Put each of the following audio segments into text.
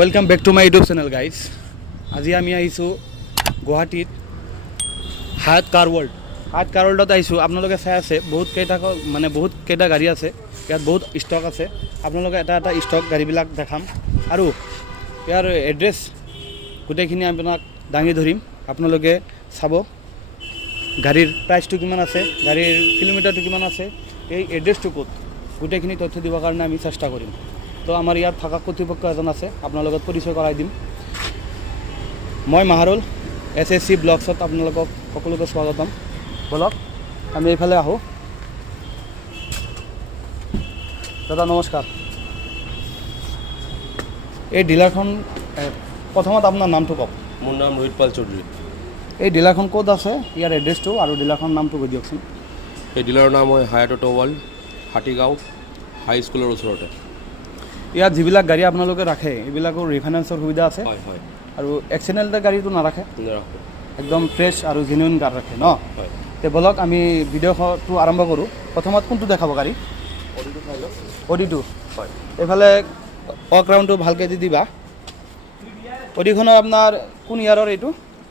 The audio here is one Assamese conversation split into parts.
Welcome back to my YouTube channel, guys. আজি আমি আহিছো গুৱাহাটীত হায়াত কাৰ ৱৰ্ল্ড। হায়াত কাৰ ৱৰ্ল্ডত আহিছো। আপোনালোকে চাই আছে বহুত কেইটা গাড়ী আছে, ইয়াত বহুত ষ্টক আছে। আপোনালোকে এটা ষ্টক গাড়ীবিলাক দেখাম আৰু ইয়াৰ এড্ৰেছ গোটেইখিনি আপোনাক দাঙি ধৰিম। আপোনালোকে চাব গাড়ীৰ প্ৰাইচটো কিমান আছে, গাড়ীৰ কিলোমিটাৰটো কিমান আছে, এই এড্ৰেছটো ক'ত, গোটেইখিনি তথ্য দিবৰ কাৰণে আমি চেষ্টা কৰিম। তো আমাৰ ইয়াত থকা কৰ্তৃপক্ষ এজন আছে, আপোনাৰ লগত পৰিচয় কৰাই দিম। মই মাহাৰুল SSC ব্লগছত আপোনালোকক সকলোকে স্বাগতম। বলক আমি এইফালে আহোঁ। দাদা নমস্কাৰ। এই ডিলাৰখন প্ৰথমত আপোনাৰ নামটো কওক। মোৰ নাম ৰোহিত পাল চৌধুৰী। এই ডিলাৰখন ক'ত আছে, ইয়াৰ এড্ৰেছটো আৰু ডিলাৰখন নামটো কৈ দিয়কচোন। এই ডিলাৰৰ নাম হয় হায়াত অটো ৱৰ্ল্ড, হাতীগাঁও হাই স্কুলৰ ওচৰতে। ইয়াত যিবিলাক গাড়ী আপোনালোকে ৰাখে এইবিলাকৰ ৰিফাইনেন্সৰ সুবিধা আছে? হয় হয়। আৰু এক্সিডেণ্ট গাড়ীটো নাৰাখে? নাৰাখোঁ। একদম ফ্ৰেছ আৰু জেনুইন কাৰ ৰাখে ন? হয়। তে বলক আমি ভিডিঅ'টো আৰম্ভ কৰোঁ। প্ৰথমত কোনটো দেখাব গাড়ী? অডিটো চাই লওক। অডিটো। হয়। এইফালে ৱক ৰাউণ্ডটো ভালকৈ দি দিবা। অডিখনৰ আপোনাৰ কোন ইয়াৰৰ এইটো?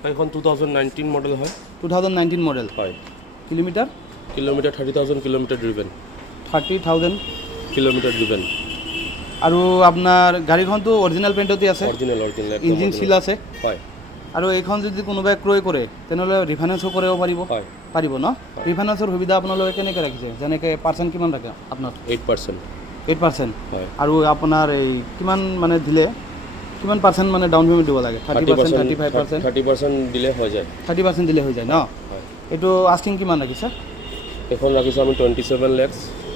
এইখন 2019 মডেল হয়। 2019 মডেল। হয়। Kilometre? Kilometre 30,000 kilometre driven. 30,000 kilometre driven. আৰু আপোনাৰ গাড়ীখনটো অৰিজিনেল পেইণ্টতে আছে? অৰিজিনেল। ইঞ্জিন চিল আছে? হয়। আৰু এইখন যদি কোনোবাই ক্ৰয় কৰে তেনেহ'লে ৰিফাইনেন্সো কৰিব পাৰিব? হয়। পাৰিব ন? ৰিফাইনেন্সৰ সুবিধা আপোনালোকে কেনেকৈ ৰাখিছে, যেনেকৈ পাৰ্চেণ্ট কিমান ৰাখে আপোনাৰ? 8%। 8%? হয়। আৰু আপোনাৰ এই কিমান মানে দিলে কিমান পাৰ্চেণ্ট মানে ডাউন পে'মেণ্ট দিব লাগে? 30%, 35%? 30% দিলে হৈ যায়। 30% দিলে হৈ যায় ন? হয়। এইটো আস্কিং কিমান ৰাখিছে? এইখন ৰাখিছোঁ আমি 27 লাখ।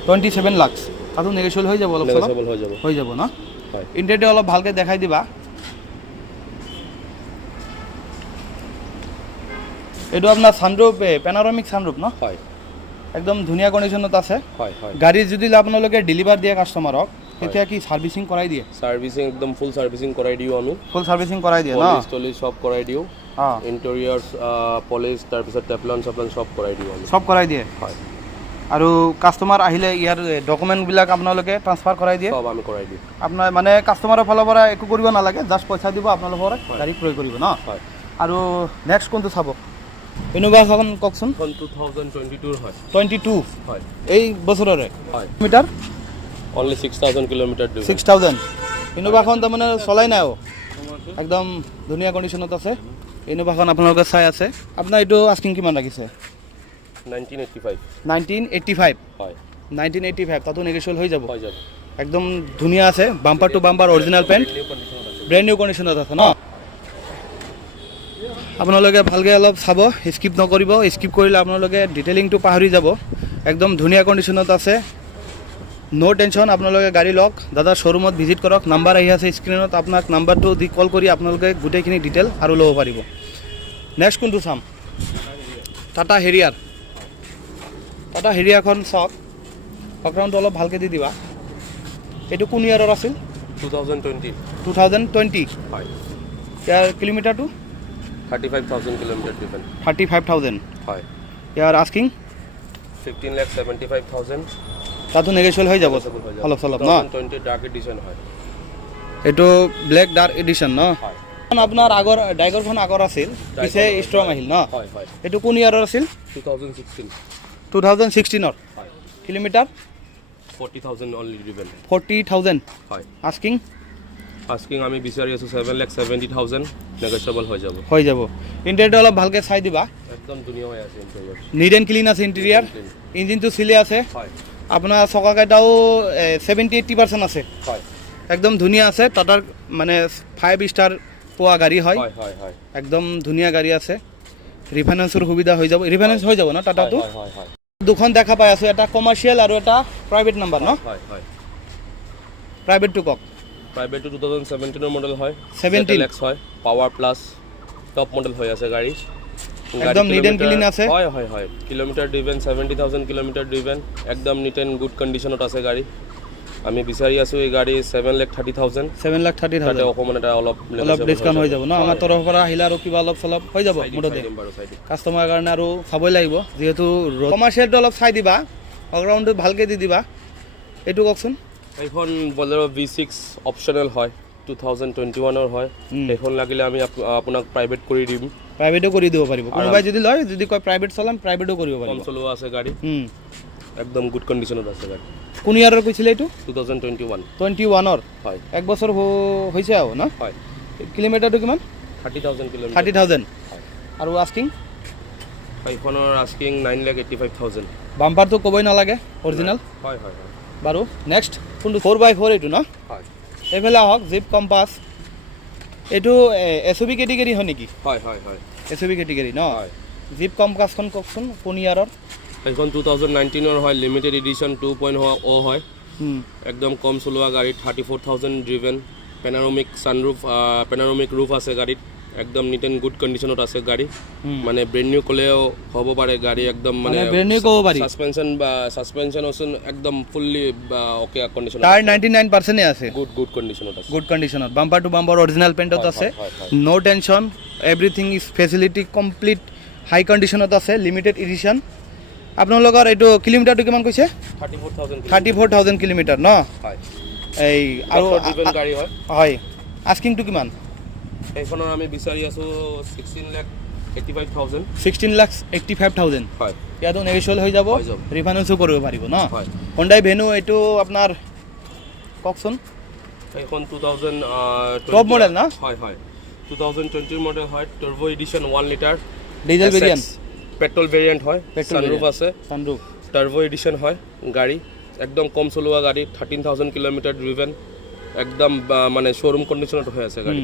27 লাখ? তাতো নেগেচিয়েবল হৈ যাব? অলপ নেগেচিয়েবল হৈ যাব ন? হয়। ইণ্টেৰিয়ৰটো অলপ ভালকৈ দেখাই দিবা। এইটো আপোনাৰ ছানৰুফ, পেনাৰমিক ছানৰুফ ন? হয়। একদম ধুনীয়া কণ্ডিশ্যনত আছে। হয় হয়। গাড়ী যদি আপোনালোকে ডেলিভাৰ দিয়ে কাষ্টমাৰক তেতিয়া কি ছাৰ্ভিচিং কৰাই দিয়ে? ছাৰ্ভিচিং একদম ফুল ছাৰ্ভিচিং কৰাই দিওঁ আমি। ফুল ছাৰ্ভিচিং কৰাই দিয়ে ন? পলিচ চব কৰাই দিওঁ। অঁ। ইণ্টেৰিয়ৰ পলিচ তাৰপিছত টেফলন চব কৰাই দিওঁ আমি। চব কৰাই দিয়ে? হয়। আৰু কাষ্টমাৰ আহিলে ইয়াৰ ডকুমেণ্টবিলাক আপোনালোকে ট্ৰান্সফাৰ কৰাই দিয়ে? চব আমি কৰাই দিওঁ। আপোনাৰ মানে কাষ্টমাৰৰ ফালৰ পৰা একো কৰিব নালাগে, জাষ্ট পইচা দিব, আপোনালোকৰ গাড়ী ক্ৰয় কৰিব ন? হয়। আৰু নেক্সট কোনটো চাব? ইনোভাখন কওকচোন। 2022 হয়। 22? হয়। এই বছৰৰে? হয়। কিলোমিটাৰ? Only 6,000 kilometre. 6,000? ইনোভাখন তাৰমানে চলাই নাই? একদম ধুনীয়া কণ্ডিশ্যনত আছে ইনোভাখন, আপোনালোকে চাই আছে। আপোনাৰ এইটো আস্কিং কিমান ৰাখিছে? 1985। 1985? হয়। 1985 তাতো নেগেচিয়েবল হৈ যাব? হৈ যাব। একদম ধুনীয়া আছে, bumper to bumper original paint, brand new কণ্ডিশ্যনত আছে ন? আপোনালোকে ভালকৈ অলপ চাব, স্কিপ নকৰিব। স্কিপ কৰিলে আপোনালোকে ডিটেইলিংটো পাহৰি যাব। একদম ধুনীয়া কণ্ডিশ্যনত আছে, ন' টেনশ্যন। আপোনালোকে গাড়ী লওক, দাদাৰ শ্ব'ৰুমত ভিজিট কৰক। নাম্বাৰ আহি আছে স্ক্ৰীণত, আপোনাক নাম্বাৰটো দি কল কৰি আপোনালোকে গোটেইখিনি ডিটেইল আৰু ল'ব পাৰিব। নেক্সট কোনটো চাম? টাটা হেৰিয়াৰ। টাটা হেৰিয়াৰখন চাওক, বেকগ্ৰাউণ্ডটো অলপ ভালকৈ দি দিবা। এইটো কোন ইয়াৰৰ আছিল? 2020। 2020? হয়। ইয়াৰ কিলোমিটাৰটো? 35,000 কিলোমিটাৰ ড্ৰিভেন। 35,000? হয়। ইয়াৰ আস্কিং? 15,75,000। তাতো নেগেচিয়েবল হৈ যাব অলপ চলপ ন? 2020 ডাৰ্ক এডিশ্যন হয়। এইটো ব্লেক ডাৰ্ক এডিশ্যন ন? হয়। আপোনাৰ আগৰ ড্ৰাইভাৰখন আগৰ আছিল, পিছে ষ্ট্ৰং আহিল ন? হয় হয়। এইটো কোন ইয়াৰৰ আছিল? 2016। 2016ৰ? হয়। কিলোমিটাৰ? 40,000 only driven. 40,000? হয়। আস্কিং? আস্কিং আমি বিচাৰি আছোঁ 7,70,000, নেগেচিয়েবল হৈ যাব। হৈ যাব। ইণ্টেৰিয়ৰটো অলপ ভালকৈ চাই দিবা। একদম ধুনীয়া হৈ আছে ইণ্টেৰিয়ৰ। নিট এণ্ড ক্লিন আছে ইণ্টেৰিয়াৰ? ইঞ্জিনটো চিলে আছে? হয়। আপোনাৰ চকাকেইটাও 70-80% আছে? হয়। একদম ধুনীয়া আছে। টাটাৰ মানে 5 ষ্টাৰ পোৱা গাড়ী হয়। হয় হয় হয়। একদম ধুনীয়া গাড়ী আছে। ৰিফাইনেন্সৰ সুবিধা হৈ যাব? ৰিফাইনেন্স হৈ যাব ন টাটাটো? হয় হয় হয়। দুখন দেখা পাই আছোঁ, এটা কমাৰ্চিয়েল আৰু এটা প্ৰাইভেট নাম্বাৰ ন? হয় হয়। প্ৰাইভেটটো কওক। প্ৰাইভেটটো 2017ৰ মডেল হয়। 17? X হয়, পাৱাৰ প্লাছ টপ মডেল হৈ আছে গাড়ী। একদম নিট এণ্ড ক্লিন আছে? হয় হয় হয়। কিলোমিটাৰ ড্ৰিভেন 70,000 কিলোমিটাৰ ড্ৰিভেন, একদম নিট এণ্ড গুড কণ্ডিশ্যনত আছে গাড়ী। আমি বিচাৰি আছোঁ এই গাড়ী 7,30,000। 7,30,000? অকণমান এটা অলপ ডিছকাউণ্ট হৈ যাব ন? আমাৰ তৰফৰ পৰা আহিলে আৰু কিবা অলপ চলপ হৈ যাব মুঠতে? কাষ্টমাৰৰ কাৰণে আৰু চাবই লাগিব যিহেতু। কমাৰ্চিয়েলটো অলপ চাই দিবা, বেকগ্ৰাউণ্ডটো ভালকৈ দি দিবা। এইটো কওকচোন। এইখন বলেৰ' V6 অপশ্যনেল হয়। 2021 হয় এখন লাগিলে আমি আপোনাক প্ৰাইভেট কৰি দিম প্ৰাইভেটো কৰি দিব পাৰিব কোনোবাই যদি লয় যদি কয় প্ৰাইভেট চলাম প্ৰাইভেটো কৰিব পাৰিব কম চলোৱা আছে গাড়ী একদম গুড কণ্ডিশ্যনত আছে গাড়ী কোন ইয়াৰৰ কৈছিলে এইটো 2021 21ৰ হয় এক বছৰ হৈছে আৰু ন হয় কিলোমিটাৰটো কিমান 30,000 কিলোমিটাৰ 30,000 আৰু আস্কিং এইখনৰ আস্কিং 9,85,000 বাম্পাৰটো ক'বই নালাগে অৰিজিনেল হয় হয় হয় বাৰু নেক্সট কোনটো 4x4 এইটো ন হয় এইফালে আহক জিপ কম্পাছ এইটো এছইউভি কেটেগৰী হয় নেকি হয় হয় হয় এছইউভি কেটেগৰী ন হয় জিপ কম্পাছখন কওকচোন কোন ইয়াৰৰ এইখন 2019 হয় লিমিটেড এডিশ্যন 2.0 হয় একদম কম চলোৱা গাড়ী 34,000 ড্ৰিভেন পেনাৰোমিক সানৰুফ পেনাৰোমিক ৰূফ আছে গাড়ীত একদম নিট এণ্ড গুড কণ্ডিশ্যনত আছে গাড়ী মানে ব্ৰেণ্ড নিউ ক'লেও হ'ব পাৰে গাড়ী একদম মানে ব্ৰেণ্ড নিউ ক'ব পাৰি সাসপেনশন একদম ফুল্লি অ'কে কণ্ডিশ্যনত টায়াৰ 99% আছে গুড কণ্ডিশ্যনত আছে গুড কণ্ডিশ্যনত বাম্পাৰ টু বাম্পাৰ অৰিজিনেল পেইণ্টত আছে no tension everything is facility complete high কণ্ডিশ্যনত আছে লিমিটেড এডিশ্যন আপোনালোকৰ এইটো কিলোমিটাৰটো কিমান কৈছে 34,000 কিলোমিটাৰ ন হয় এই আৰু গাড়ী হয় হয় আস্কিংটো কিমান এইখনৰ আমি বিচাৰি আছোঁ 16,85,000 16,85,000 হয় ইয়াতো নেগেচিয়েবল হৈ যাব ৰিফাইনেন্সো কৰিব পাৰিব ন হয় হোণ্ডাই ভেনু এইটো আপোনাৰ কওকচোন এইখন 2000 টপ মডেল না হয় হয় 2020 মডেল হয় turbo edition 1 litre diesel variant petrol variant হয় সানৰুফ আছে সানৰুফ টাৰ্বো এডিশ্যন হয় গাড়ী একদম কম চলোৱা গাড়ী 13,000 কিলোমিটাৰ ড্ৰিভেন একদম মানে শ্ব'ৰুম কণ্ডিশ্যনত হৈ আছে গাড়ী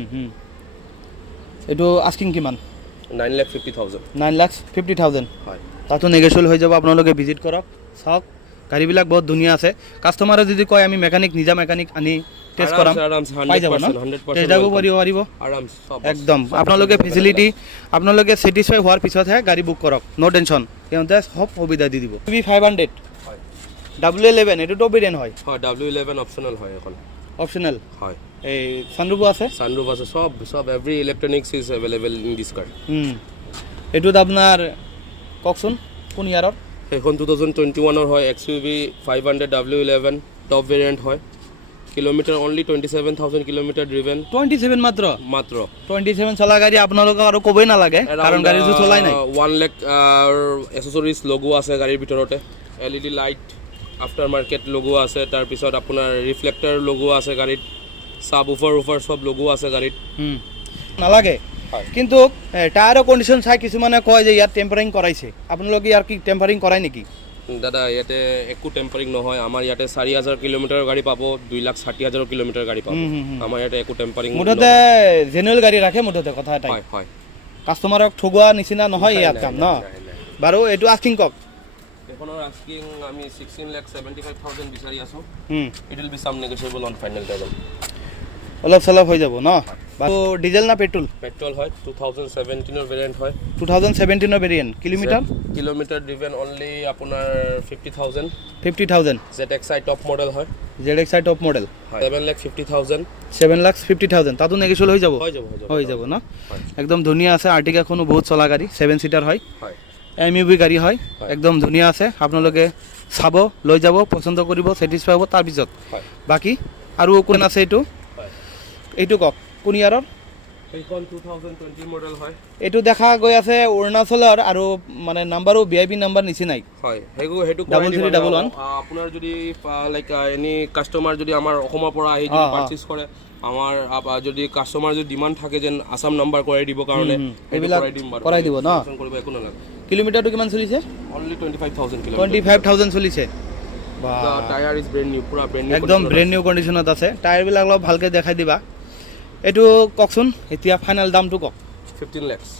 এইটো আস্কিং কিমান 9,50,000 9,50,000 হয় তাতো নেগেচিয়েবল হৈ যাব আপোনালোকে ভিজিট কৰক চাওক গাড়ীবিলাক বহুত ধুনীয়া আছে কাষ্টমাৰে যদি কয় আমি মেকানিক নিজা মেকানিক আনি টেষ্ট কৰাম পাই যাব ন টেষ্ট ড্ৰাইভো কৰিব পাৰিব একদম আপোনালোকে ফেচিলিটি আপোনালোকে ছেটিছফাই হোৱাৰ পিছতহে গাড়ী বুক কৰক ন' টেনশ্যন সিহঁতে সব সুবিধা দি দিব V500 হয় W11 এইটো টপ ভেৰিয়েণ্ট হয় হয় W11 অপশ্যনেল হয় এখন অপশ্যনেল হয় এই সানৰুফো আছে সানৰুফ আছে সব every electronics is available in this car এইটোত আপোনাৰ কওকচোন কোন ইয়াৰৰ এইখন 2021 হয় XUV 500 W11 টপ ভেৰিয়েণ্ট হয় কিলোমিটাৰ অনলি 27,000 কিলোমিটাৰ ড্ৰিভেন 27 মাত্ৰ 27 চলা গাড়ী আপোনালোকক আৰু ক'বই নালাগে কাৰণ গাড়ীটো চলাই নাই 1 লাখ এসেসৰিজ লগোৱা আছে গাড়ীৰ ভিতৰতে LED লাইট আফটাৰ মাৰ্কেট লগোৱা আছে তাৰপিছত আপোনাৰ ৰিফ্লেক্টৰ লগোৱা আছে গাড়ীত সাব উফাৰ সব লগোৱা আছে গাড়ীত নালাগে কিন্তু টায়াৰৰ কণ্ডিশ্যন চাই কিছুমানে কয় যে ইয়াত টেম্পাৰিং কৰাইছে আপোনালোকে ইয়াৰ কি টেম্পাৰিং কৰাই নেকি দাদা ইয়াতে একো টেম্পাৰিং নহয় আমাৰ ইয়াতে 4,000 কিলোমিটাৰ গাড়ী পাব 2,60,000 কিলোমিটাৰ গাড়ী পাব আমাৰ ইয়াতে একো টেম্পাৰিং মুঠতে জেনুৱেল গাড়ী ৰাখে মুঠতে কথা এটা হয় হয় কাষ্টমাৰক ঠগোৱা নিচিনা নহয় ইয়াত কাম ন বাৰু এইটো আস্কিং কওক এখনৰ আস্কিং আমি 16,75,000 বিচাৰি আছোঁ it will be some negotiable on final table অলপ চলপ হৈ যাব ন বাৰু ডিজেল না পেট্ৰল পেট্ৰল হয় 2017 ভেৰিয়েণ্ট হয় 2017 ভেৰিয়েণ্ট কিলোমিটাৰ ড্ৰিভেন অনলি আপোনাৰ 50,000 ZXi টপ মডেল হয় ZXi টপ মডেল 7,50,000 তাতো নেগেচিয়েবল হৈ যাব হৈ যাব ন একদম ধুনীয়া আছে আৰ্টিকাখনো বহুত চলা গাড়ী 7 সিটাৰ হয় হয় MUV গাড়ী হয় একদম ধুনীয়া আছে আপোনালোকে চাব লৈ যাব পচন্দ কৰিব ছেটিছফাই হ'ব তাৰপিছত বাকী আৰু কোন আছে এইটো কওক কোন ইয়াৰৰ এইখন 2020 মডেল হয় এইটো দেখা গৈ আছে অৰুণাচলৰ আৰু মানে নাম্বাৰো VIP নাম্বাৰ নিচিনাই হয় হেতু 3311 আপোনাৰ যদি লাইক এনি কাষ্টমাৰ যদি আমাৰ অসমৰ পৰা আহি যদি পাৰচেজ কৰে আমাৰ যদি কাষ্টমাৰ যদি ডিমান্ড থাকে যেন আসাম নাম্বাৰ কৰাই দিব কাৰণে এইবিলাক কৰাই দিব ন কৰিব একো নালাগে কিলোমিটাৰটো কিমান চলিছে অনলি 25,000 কিলোমিটাৰ 25,000 চলিছে বা টায়াৰ ইজ ব্ৰেণ্ড নিউ পুৰা ব্ৰেণ্ড নিউ একদম ব্ৰেণ্ড নিউ কণ্ডিশ্যনত আছে টায়াৰবিলাক অলপ ভালকৈ দেখাই দিবা এইটো কওকচোন এতিয়া ফাইনেল দামটো কওক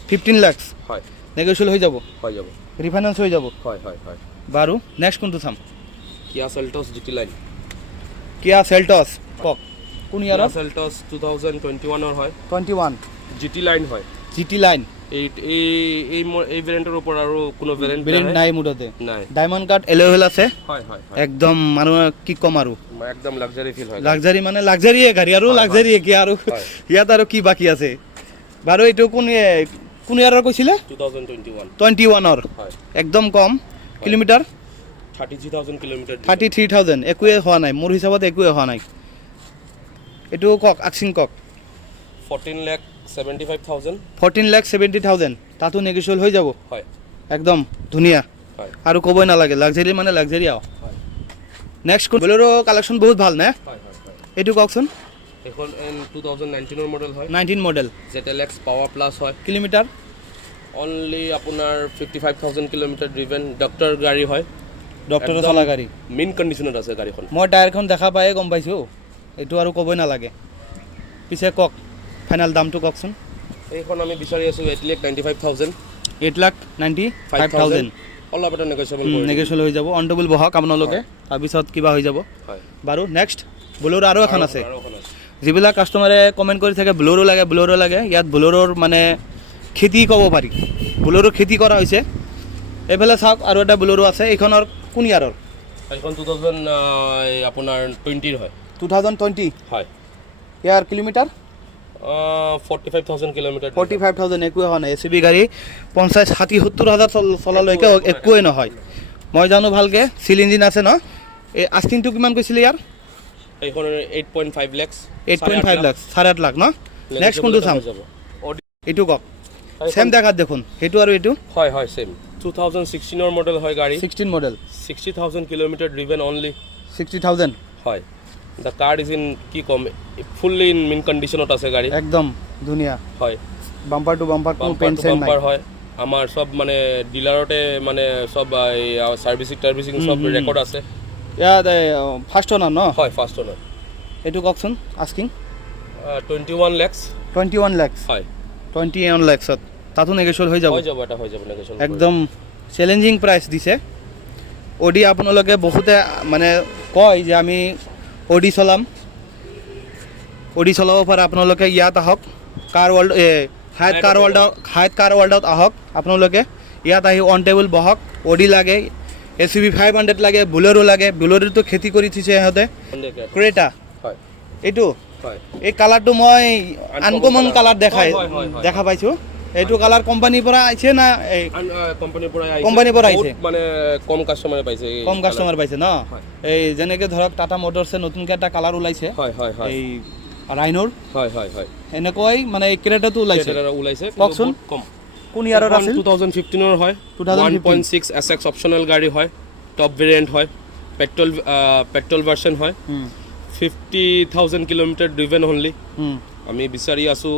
15 লাখ হয় নেগোচিয়েবল হৈ যাব ৰিফাইনেন্স হৈ যাব হয় বাৰু নেক্সট কোনটো চাম কিয়া সেলটছ GT লাইন কওক কোন ইয়াৰ সেলটছ 2021 হয় 21 GT লাইন হয় GT লাইন এই ভেৰিয়েণ্টৰ ওপৰত আৰু কোনো ভেৰিয়েণ্ট নাই মুঠতে নাই ডায়মণ্ড কাট এল'হেল আছে হয় একদম মানুহ কি কম আৰু একদম লাক্সাৰি ফিল হয় লাক্সাৰি মানে লাক্সাৰিয়ে গাড়ী আৰু লাক্সাৰিয়ে কি আৰু ইয়াত আৰু কি বাকী আছে বাৰু এইটো কোন ইয়াৰৰ কৈছিলে 2021ৰ একদম কম কিলোমিটাৰ 33,000 কিলোমিটাৰ 33,000 একোৱে হোৱা নাই মোৰ হিচাপত একোৱে হোৱা নাই এইটো কক আক্সিং কক 14,75,000 14,70,000 তাতো নেগোচিয়েবল হৈ যাব হয় একদম ধুনীয়া হয় আৰু ক'বই নালাগে লাক্সাৰি মানে লাক্সাৰি আও হয় নেক্সট বলেৰো কালেকশ্যন বহুত ভাল নে হয় হয় এইটো কওকচোন এখন 2019 ৰ মডেল হয় 19 মডেল ZLX পাৱাৰ প্লাছ হয় কিলোমিটাৰ অনলি আপোনাৰ 55,000 কিলোমিটাৰ ড্ৰিভেন ডক্টৰ গাড়ী হয় ডক্টৰৰ চলা গাড়ী মেইন কণ্ডিশ্যনত আছে গাড়ীখন মই টায়াৰখন দেখা পায়ে গম পাইছোঁ এইটো আৰু ক'বই নালাগে পিছে কওক ফাইনেল দামটো কওকচোন এইখন আমি বিচাৰি আছোঁ 8,95,000 8,95,000 অলপ এটা নেগোচিয়েবল নেগোচিয়েবল হৈ যাব অন টেবুল বহক আপোনালোকে তাৰপিছত কিবা হৈ যাব হয় বাৰু নেক্সট বলেৰো আৰু এখন আছে যিবিলাক কাষ্টমাৰে কমেণ্ট কৰি থাকে বলেৰো লাগে ইয়াত বলেৰোৰ মানে খেতি ক'ব পাৰি বলেৰো খেতি কৰা হৈছে এইফালে চাওক আৰু এটা বলেৰো আছে এইখনৰ কোন ইয়াৰৰ এইখন আপোনাৰ 20 হয় 2020 হয় ইয়াৰ কিলোমিটাৰ 45,000 কিলোমিটাৰ 45,000 একোৱে হোৱা নাই এচিবি গাড়ী 50-60-70,000 চলালৈকে একোৱে নহয় মই জানো ভালকৈ চিল ইঞ্জিন আছে ন এই আস্কিংটো কিমান কৈছিলে ইয়াৰ এইখন 8.5 লাখ 8.5 লাখ 8.5 লাখ ন নেক্সট কোনটো চাম এইটো কওক সেম দেখাত দেখোন সেইটো আৰু এইটো হয় হয় সেম 2016 ৰ মডেল হয় গাড়ী 16 মডেল 60,000 কিলোমিটাৰ ড্ৰিভেন অনলি 60,000 হয় দ্য কাৰ ইজ ইন কি কম ফুল্লি ইন মিন কণ্ডিশ্যনত আছে গাড়ী একদম ধুনীয়া হয় বাম্পাৰ টু বাম্পাৰ কোনো পেনচেন নাই বাম্পাৰ হয় আমাৰ সব মানে ডিলাৰতে মানে সব সাৰ্ভিসিং সব ৰেকৰ্ড আছে ইয়াত ফাৰ্ষ্ট অনাৰ ন হয় ফাৰ্ষ্ট অনাৰ এইটো কওকচোন আস্কিং 21 লাখ 21 লাখ হয় 21 লাখত তাতো নেগোচিয়েবল হৈ যাব এটা হৈ যাব নেগোচিয়েবল একদম চ্যালেঞ্জিং প্ৰাইচ দিছে অডি আপোনালোকে বহুতে মানে কয় যে আমি অডি চলাব পৰা আপোনালোকে ইয়াত আহক কাৰ ৱৰ্ল্ড হায়াত কাৰ ৱৰ্ল্ডত আহক আপোনালোকে ইয়াত আহি অন টেবুল বহক অডি লাগে এচিবি 500 লাগে বুলেৰোটো খেতি কৰি থৈছে সিহঁতে ক্ৰেটা হয় এইটো হয় এই কালাৰটো মই আনকমন কালাৰ দেখা পাইছোঁ এইটো কালাৰ কোম্পানীৰ পৰা আহিছে না এই কোম্পানীৰ পৰা আহিছে মানে কম কাষ্টমাৰ পাইছে ন এই যেনেকৈ ধৰক টাটা মটৰছে নতুনকৈ এটা কালাৰ ওলাইছে এই ৰাইনোৰ এনেকুৱাই মানে এই ক্ৰেটাটো ওলাইছে কওকচোন কোন ইয়াৰৰ আছিল 2015 ৰ হয় 1.6 SX অপচনেল গাড়ী হয় টপ ভেৰিয়েণ্ট হয় পেট্ৰল ভাৰ্চন হয় 50,000 কিলোমিটাৰ ড্ৰিভেন অনলি আমি বিচাৰি আছোঁ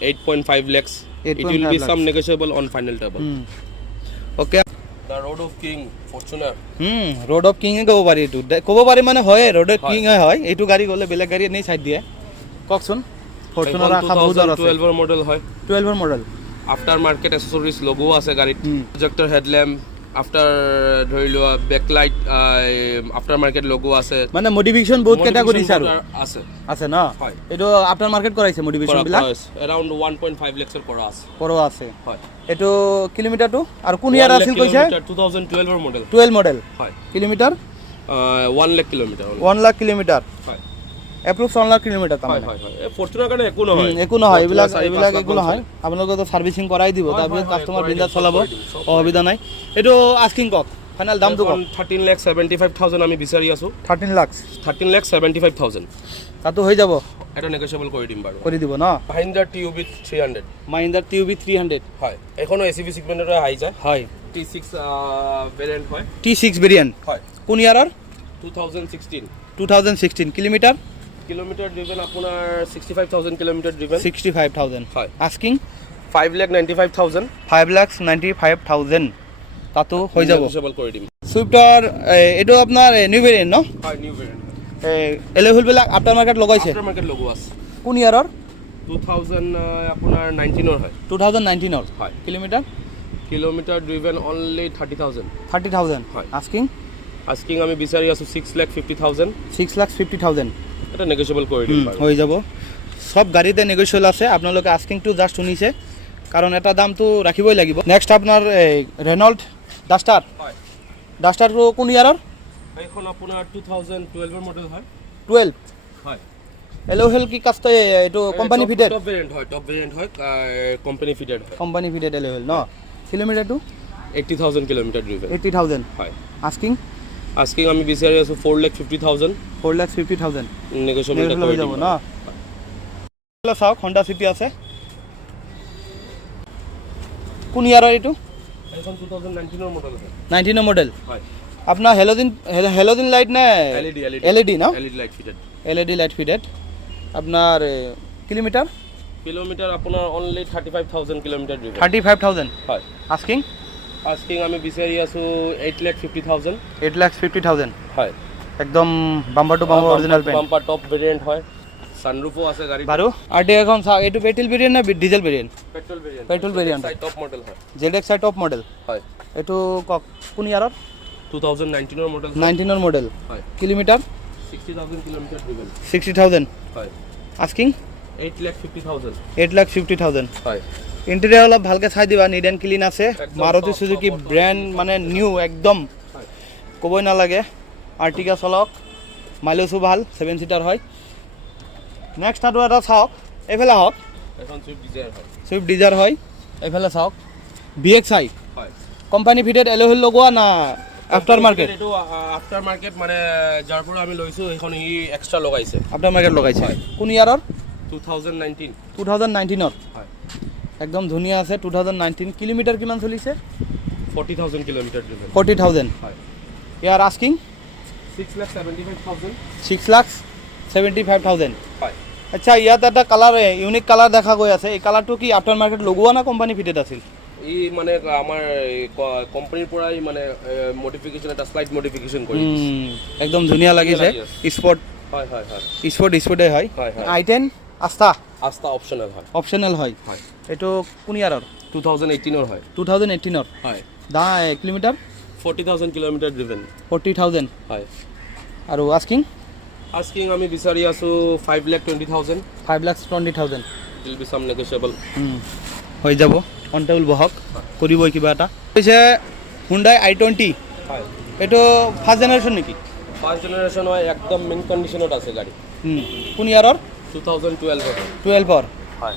8.5 lakhs. It will be some negotiable on final table. Okay. The Road of King Fortuner. Road of King ক'ব পাৰি এইটো ক'ব পাৰি মানে হয় Road of King হয় এইটো গাড়ী গ'লে বেলেগ গাড়ী এনেই চাইড দিয়ে কওকচোন ফৰ্চুনাৰ আশা বহুত আছে 12 ৰ মডেল হয় 12 ৰ মডেল আফটাৰ মাৰ্কেট এসেসৰিজ লগো আছে গাড়ীত প্ৰজেক্টৰ হেডল্যাম্প আফটাৰ ধৰি লোৱা বেকলাইট আফটাৰ মাৰ্কেট লগো আছে মানে মডিফিকেশন বহুত কেটাগৰী আছে ন হয় এইটো আফটাৰ মাৰ্কেট কৰাইছে মডিফিকেশন বিলাক अराउंड 1.5 লাখৰ পৰা আছে হয় এইটো কিলোমিটাৰটো আৰু কোন ইয়াৰ আছিল কৈছে 2012 ৰ মডেল 12 মডেল হয় kilometre 1 lakh kilometre 1 lakh kilometre হয় এপ্ৰুভ 1 লাখ কিলোমিটাৰ তাৰ হয় হয় এই ফৰ্চুনাৰ কাৰণে একো নহয় এইবিলাক একো নহয় আপোনালোকে তো সাৰ্ভিসিং কৰাই দিব তাৰপিছত কাস্টমাৰ বিন্দাছ চলাব অসুবিধা নাই এইটো আস্কিং কক ফাইনাল দামটো কক 13,75,000 আমি বিচাৰি আছো 13,75,000 তাতো হৈ যাব এটা নেগোচিয়েবল কৰি দিম বাৰু কৰি দিব ন Mahindra TUV 300 হয় এখনো এসিভি সেগমেন্টৰ হাই যায় হয় T6 ভেৰিয়েন্ট হয় T6 ভেৰিয়েন্ট হয় কোন ইয়াৰৰ 2016 কিলোমিটাৰ ড্ৰিভেন আপোনাৰ 65,000 কিলোমিটাৰ ড্ৰিভেন 65,000 হয় আস্কিং 5,95,000 5,95,000 তাতো হৈ যাব নেগোচিয়েবল কৰি দিম সুইফটৰ এইটো আপোনাৰ নিউ ভেৰিয়েন্ট ন হয় নিউ ভেৰিয়েন্ট এলেভেল বিলাক আফটাৰ মাৰ্কেট লগাইছে আফটাৰ মাৰ্কেট লগো আছে কোন ইয়াৰৰ 2019 ৰ হয় 2019 ৰ হয় কিলোমিটাৰ ড্ৰিভেন অনলি 30,000 হয় আস্কিং আমি বিচাৰি আছো 6,50,000 6,50,000 এটা নেগোচিয়েবল কৰি দিম বাৰু হৈ যাব সব গাড়ীতে নেগোচিয়েবল আছে আপোনালোকে আস্কিংটো জাস্ট শুনিছে কাৰণ এটা দামটো ৰাখিবই লাগিব নেক্সট আপোনাৰ ৰেনল্ট ডাস্টাৰ হয় ডাস্টাৰটো কোন ইয়াৰৰ এইখন আপোনাৰ 2012 ৰ মডেল হয় 12 হয় এলোহেল কি কাষ্ট এইটো কোম্পানী ফিটেড টপ ভেৰিয়েন্ট হয় কোম্পানী ফিটেড এলোহেল ন কিলোমিটাৰটো 80,000 কিলোমিটাৰ ড্ৰিভেন 80,000 হয় আস্কিং আস্কিং আমি বিচাৰি আছোঁ 4,50,000 4,50,000 নেগোচিয়েবল হৈ যাব ন চাওক হণ্ডা চিটি আছে কোন ইয়াৰৰ এইটো এখন 2019 মডেল আছে 19 মডেল হয় আপোনাৰ হেলোজিন লাইট নে LED ন LED light fitted LED light fitted আপোনাৰ কিলোমিটাৰ আপোনাৰ অনলি 35,000 কিলোমিটাৰ ড্ৰিভেন 35,000 হয় আস্কিং আমি বিচাৰি আছোঁ 8,50,000 8,50,000 হয় একদম bumper to bumper original paint bumper top variant হয় সানৰুফো আছে গাড়ী বাৰু আৰ্টিগাখন চাওক এইটো পেট্ৰল ভেৰিয়েণ্ট নে diesel variant petrol variant top model হয় ZXi টপ মডেল হয় এইটো কওক কোন ইয়াৰৰ 2019 মডেল 19 মডেল হয় কিলোমিটাৰ 60,000 কিলোমিটাৰ ড্ৰিভেন 60,000 হয় আস্কিং 8,50,000 8,50,000 হয় ইণ্টেৰিয়াৰ অলপ ভালকৈ চাই দিবা নিট এণ্ড ক্লিন আছে মাৰুতি চুজুকি ব্ৰেণ্ড মানে নিউ একদম ক'বই নালাগে আৰ্টিকা চলক মাইলেজো ভাল 7 চিটাৰ হয় নেক্সট আৰু এটা চাওক এইফালে আহক এখন ছুইফ্ট ডিজাৰ হয় এইফালে চাওক BXi হয় কোম্পানী ফিটেড এল'হুইল লগোৱা না আফটাৰ মাৰ্কেট এইটো আফটাৰ মাৰ্কেট মানে যাৰ পৰা আমি লৈছোঁ সেইখন ই এক্সট্ৰা লগাইছে আফটাৰ মাৰ্কেট লগাইছে কোন ইয়াৰৰ 2019 2019ৰ হয় একদম ধুনীয়া আছে 2019 কিলোমিটাৰ কিমান চলিছে 40,000 কিলোমিটাৰ ড্ৰিভেন 40,000 হয় ইয়াৰ আস্কিং 6,75,000 6,75,000 হয় আচ্ছা ইয়াত এটা কালাৰ ইউনিক কালাৰ দেখা গৈ আছে এই কালাৰটো কি আফটাৰ মাৰ্কেট লগোৱা না কোম্পানী ফিটেড আছিল ই মানে আমাৰ কোম্পানীৰ পৰাই মানে মডিফিকেশ্যন এটা স্লাইড মডিফিকেশ্যন কৰি একদম ধুনীয়া লাগিছে স্পৰ্ট হয় হয় হয় স্পৰ্টে হয় হয় হয় i10 আস্থা অপচনেল হয় অপচনেল হয় হয় এইটো কোন ইয়াৰৰ 2018 হয় 2018ৰ হয় কিলোমিটাৰ 40,000 কিলোমিটাৰ ড্ৰিভেন 40,000 হয় আৰু আস্কিং আমি বিচাৰি আছোঁ 5,20,000 5,20,000 উইল বি সাম নেগোচিয়েবল হৈ যাব কণ্টেবল বহক কৰিবই কিবা এটা হৈছে হুণ্ডাই i20 হয় এইটো ফাৰ্ষ্ট জেনেৰেশ্যন নেকি ফাৰ্ষ্ট জেনেৰেশ্যন হয় একদম মেইন কণ্ডিশ্যনত আছে গাড়ী কোন ইয়াৰৰ 2012 12ৰ হয়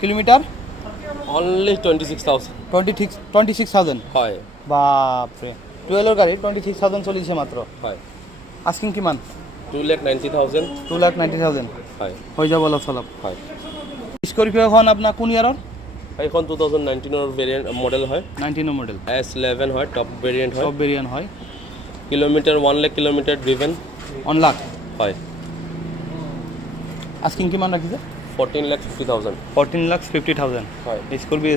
কিলোমিটাৰ অনলি 26,000 26,000 হয় বাপৰে 12ৰ গাড়ী 26,000 চলিছে মাত্ৰ হয় আস্কিং কিমান 2,90,000 2,90,000 হয় হৈ যাব অলপ চলপ হয় স্কৰপিঅ'খন আপোনাৰ কোন ইয়াৰৰ এইখন 2019ৰ ভেৰিয়েণ্ট মডেল হয় 19 মডেল S11 হয় টপ ভেৰিয়েণ্ট হয় টপ ভেৰিয়েণ্ট হয় kilometre 1 lakh kilometre driven 1 lakh হয় আস্কিং কিমান ৰাখিছে 14,50,000 14,50,000 হয়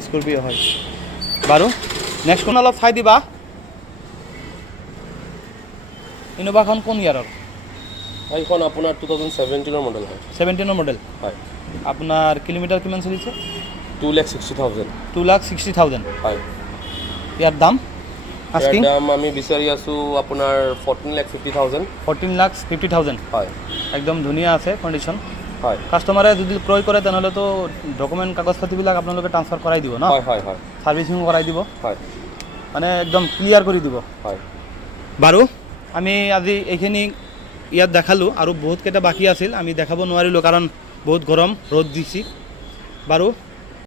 স্কৰপিঅ' হয় বাৰু নেক্সটখন অলপ চাই দিবা ইন'ভাখন কোন ইয়াৰৰ এইখন আপোনাৰ 2017ৰ মডেল হয় 17ৰ মডেল হয় আপোনাৰ কিলোমিটাৰ কিমান চলিছে 2,60,000 2,60,000 হয় ইয়াৰ দাম আস্কিং দাম আমি বিচাৰি আছোঁ আপোনাৰ 14,50,000 14,50,000 হয় একদম ধুনীয়া আছে কণ্ডিশ্যন হয় কাষ্টমাৰে যদি ক্ৰয় কৰে তেনেহ'লেতো ডকুমেণ্ট কাগজ পাতিবিলাক আপোনালোকে ট্ৰান্সফাৰ কৰাই দিব ন হয় হয় হয় ছাৰ্ভিচিং কৰাই দিব হয় মানে একদম ক্লিয়াৰ কৰি দিব হয় বাৰু আমি আজি এইখিনি ইয়াত দেখালোঁ আৰু বহুতকেইটা বাকী আছিল আমি দেখাব নোৱাৰিলোঁ কাৰণ বহুত গৰম ৰ'দ দিছি বাৰু